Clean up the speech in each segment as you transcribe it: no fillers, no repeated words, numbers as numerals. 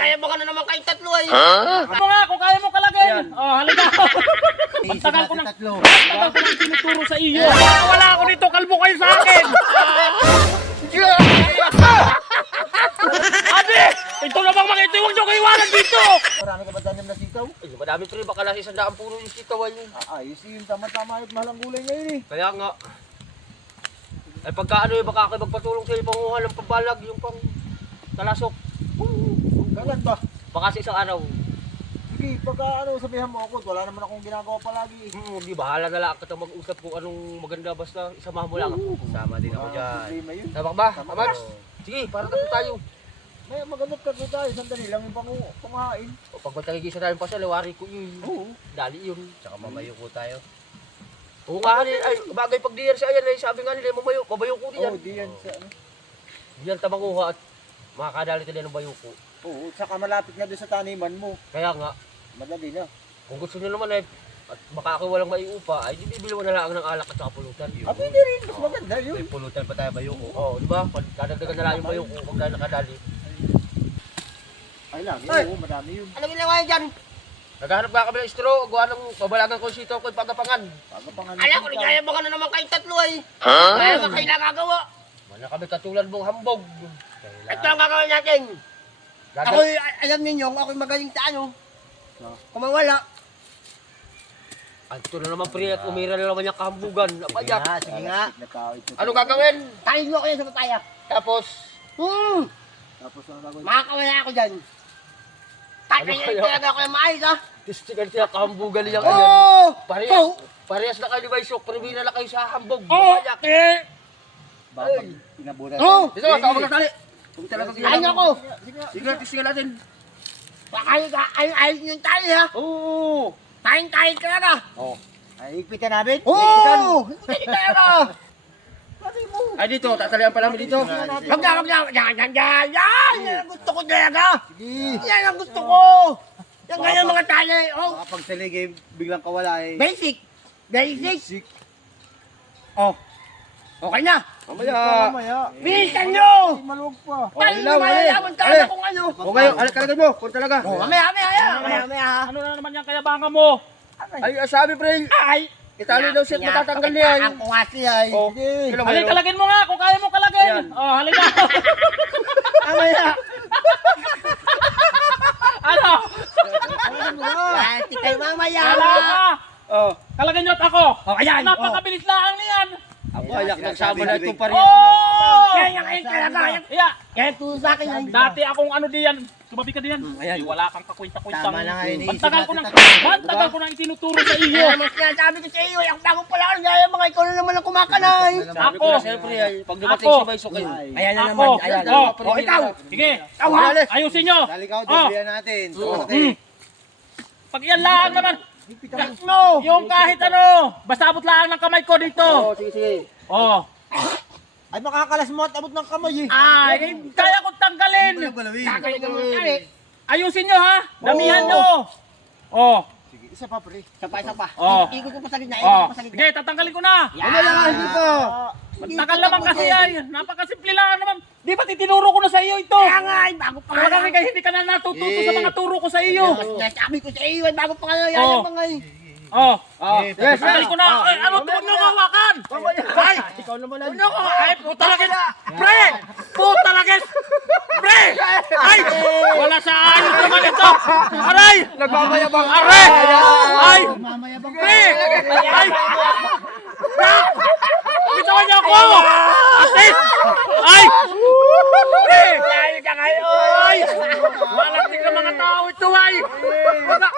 nagyayabang ka na naman kayong tatlo ay. Ano nga, kung kaya mo kalagin. Oh, halika. Magtagal ko nang tinuturo sa iyo. Wala ako dito, kalbo kayo sa akin. Ate! Ito na bang mga ito, huwag niyo kayo iwanan dito. Marami ka ba tanim na sitaw? Ay, madami pre, baka nasa 100 puno yung sitaw ay. Ayos yun, tama-tama at mahal ang gulay ngayon eh. Kaya nga. Ay pagka ano yung baka kayo magpatulong sa panguha ng pambalag, yung pang talasok. Kailan ba? Baka sa isang araw. Sige, pagka ano sabihan mo ako, wala naman akong ginagawa palagi eh. Di bahala na lang kita mag-usap kung anong maganda basta isamahan mo lang. Sama din ako dyan. Problema yun. Tama ka ba? Tama Amats? ka. Sige, para tatlo tayo. May magandang tatlo tayo, sandali lang yung panguhain. O pag magkagigisa namin pa sa lawari ko yun. Oo. Dali yun. Tsaka mamayo ko tayo. Oo nga, ay bagay pag diyan siya ayan, sabi nga nila, mabayo ko diyan. Oo, di yan sa ano. Diyan tamanguha at makakadali tayo ng bayo ko. Oo, tsaka malapit na doon sa taniman mo. Kaya nga, Madali na. kung gusto nyo naman ay at baka ako walang maiupa, ay di bibili mo na lang ng alak at saka pulutan. Ah, pwede rin, mas maganda yun. May pulutan pa tayo bayo ko. Oo, di ba? Kadagdagan na lang yung bayo ko pag tayo nakadali. Ay lagi, Ay! oo, madami yun. Ano ginawa yun dyan? Naghahanap nga kami ng straw, gawa ng pabalagan ko yung sitaw ko yung pagapangan. Pagapangan Alam ko, nagyayabang ka na naman kayong tatlo ay. Kaya nga kayo nagagawa. Wala kami katulad mong hambog. Ito ang gagawin natin. Ako'y, alam ninyo, ako'y magaling sa ano. Kung mawala. Ito na naman pre, at umira na naman yung kahambugan. Apadyak. Sige nga. Ano gagawin? Tayo mo kayo sa pataya. Tapos? Tapos ano gagawin? Makakawala ako dyan. Tatay talaga ako yung maayos ha. Tistigan siya kahambugan niyang Oo! ayan. Parehas na kayo ni Baysok, primera na kayo sa hambog. Oo! Apadyak. Babag, pinaburan. Oo! Dito, tawag na tali. Kung talagang Ayun ako! Sige, tistigan natin. Ayun yung tayo ha! Oo. Tayo talaga! Ay, higpitan namin? Oo! Hindi talaga! Ay dito, tatalian pa namin dito. Wag na! Yan! Yan ang gusto ko talaga! Sige. Yan ang gusto ko! Yan ganyan mga tali! Oh! Baka pag saligay, biglang kawala eh. Basic! Basic. Oh! Okay na! Mamaya. Bilisan nyo! Maluwag pa. Paano na malalaman talaga kung ano? O ngayon, talaga mo, kung talaga. Oh, mamaya! Ano na naman yung kayabangan mo? Ay, sabi pre, Ay! itali daw siya at matatanggal niya. Ako nga siya eh. Oh, Sige. Halika, kalagin mo nga kung kaya mo kalagin. Ayan. Oh, halika. Mamaya. Ano? Plastic kayo mamaya. Hala! Oh, Kalagin nyo at ako. Oh, ayan. Napakabilis lang niyan. ako ayak nagsama na itong parehas. Oh! Yan talaga. Yeah. Kaya tulo sa akin yan. Dati akong ano diyan. Tumabi ka diyan. Ay, wala kang kakwenta-kwentang. Tama na ngayon, Bantagal ko na. iisip natin Bantagal ko na itinuturo sa iyo. Mas sinasabi ko sa iyo, yung bago pala ako gaya mga ikaw na naman ang kumakanay. Sabi ko na sa'yo pre, ay, pag dumating Ako. si Baysok kayo. Ayan na Ako. naman. Ayan. Oh, ikaw. Sige. Dali. Ayusin nyo. Dalikaw, Oh. dublihan natin. Pag yan lang naman. No, yung kahit ano. Basta abot lang ng kamay ko dito. Oh, sige, sige. Oh. Ay makakalas mo at abot ng kamay eh. Ay, kaya ko tanggalin. Gagawin. Ayusin nyo ha. Damihan nyo. Oh. Sige, isa pa pre. Isa pa. Oh. Ikot ko pa sa gitna, Oh. Sige, tatanggalin ko na. Ano lang dito? Tagal naman kasi ay. Napakasimple lang naman. Di ba titinuro ko na sa iyo ito? Kaya nga, ay, bago pa Talaga nga. hindi ka na natututo sa mga turo ko sa iyo. Sabi ko sa iyo, ay, bago pa nga yan Oh. ang mga eh. Oh. Yes, Tatanggalin ko na. Ay, ano to? Huwag nyo hawakan. Ay, ikaw naman huwag nyo ko. Ay, puta lagis. Pre! Puta lagis. Pre! Ay! Wala sa ayos naman ito. Aray! nagmamayabang. Aray! Ay! Mamayabang Pre! Ay! Nak! Bitawan niyo ako! Asis! Ay! Pre! Ay! Ay! Malating na mga tao ito ay!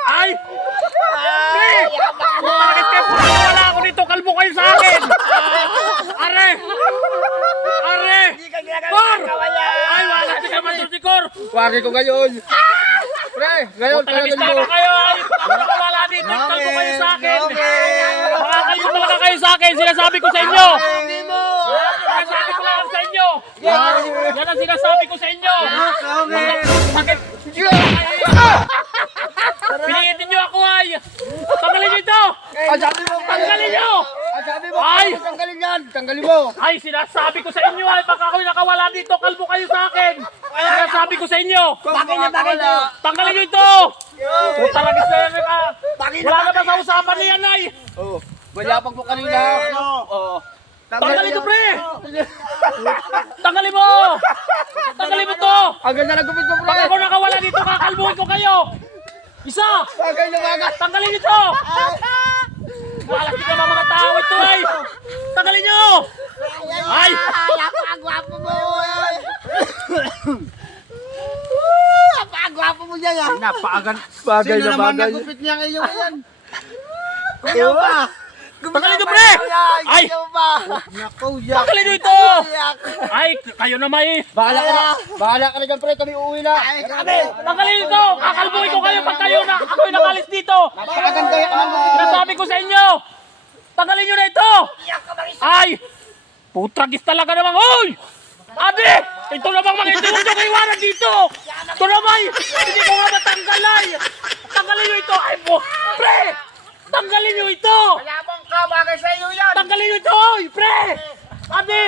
Ay! Pre! Bakit kayo wala ako dito? Kalbo kayo sa akin! Are! Are! Kor! Ay! Malating naman ito si Kor! Wagi ko ngayon. Pre, ngayon Talagis talaga talaga mo. kayo ay! Ako wala dito! Kalbo kayo sa akin! Baka kayo talaga kayo sa akin! Sinasabi ko sa inyo! Sinasabi ko lang sa inyo! Yan ang sinasabi ko sa inyo! Bakit? Piniitin nyo ako ay! Tanggalin nyo ito! Sabi mo, Tanggalin nyo! sabi mo, Ay! tanggalin yan. Tanggalin mo. Ay, sinasabi ko sa inyo ay baka ako'y nakawala dito, kalbo kayo sa akin! Sinasabi ko sa sa inyo. Bagay na bagay sa'yo. Tanggalin nyo ito. Puta lagi sa inyo ka. Wala na ba sa usapan niyan, ay? Mayabang mo kanina. Oo. Tanggalin ito, pre. Tanggalin mo. Tanggalin mo to. Ang ganda ng gupit mo, Pag pre. ako nakawala dito, kakalbuhin ko kayo. Isa. Bagay na bagay. Tanggalin ito. Malastik naman mga tao ito, ay. Tanggalin nyo. Ay. Napakagwapo mo. Napakagwapo mo dyan, ah. Napaagan. Bagay Sino na naman bagay. nagupit niya ngayon yan? Ikaw ba? Tanggalin ito, pre. Ay. Ikaw ba? Naku, yak. Tanggalin nyo ito. Ay, kayo na may. Bahala ka na. Bahala ka na dyan, pre. Kami uuwi na. Ay, kami. Tanggalin ito. Kakalbuhin ko kayo pag kayo na. Ako'y nakalis dito. Napakaganda yung mga gupit. Nasabi ko sa inyo. Tanggalin nyo na ito. Ay. Putragis talaga naman. Hoy. Ate. Ito namang mga ito. Huwag nyo kayo iwanan dito. Ito naman. Hindi ko nga matanggal, ay. Tanggalin nyo ito. Ay, pre. Tanggalin nyo ito. Mayabang ka. Bagay sa iyo yan. Tanggalin nyo ito. Oy, pre. Ate.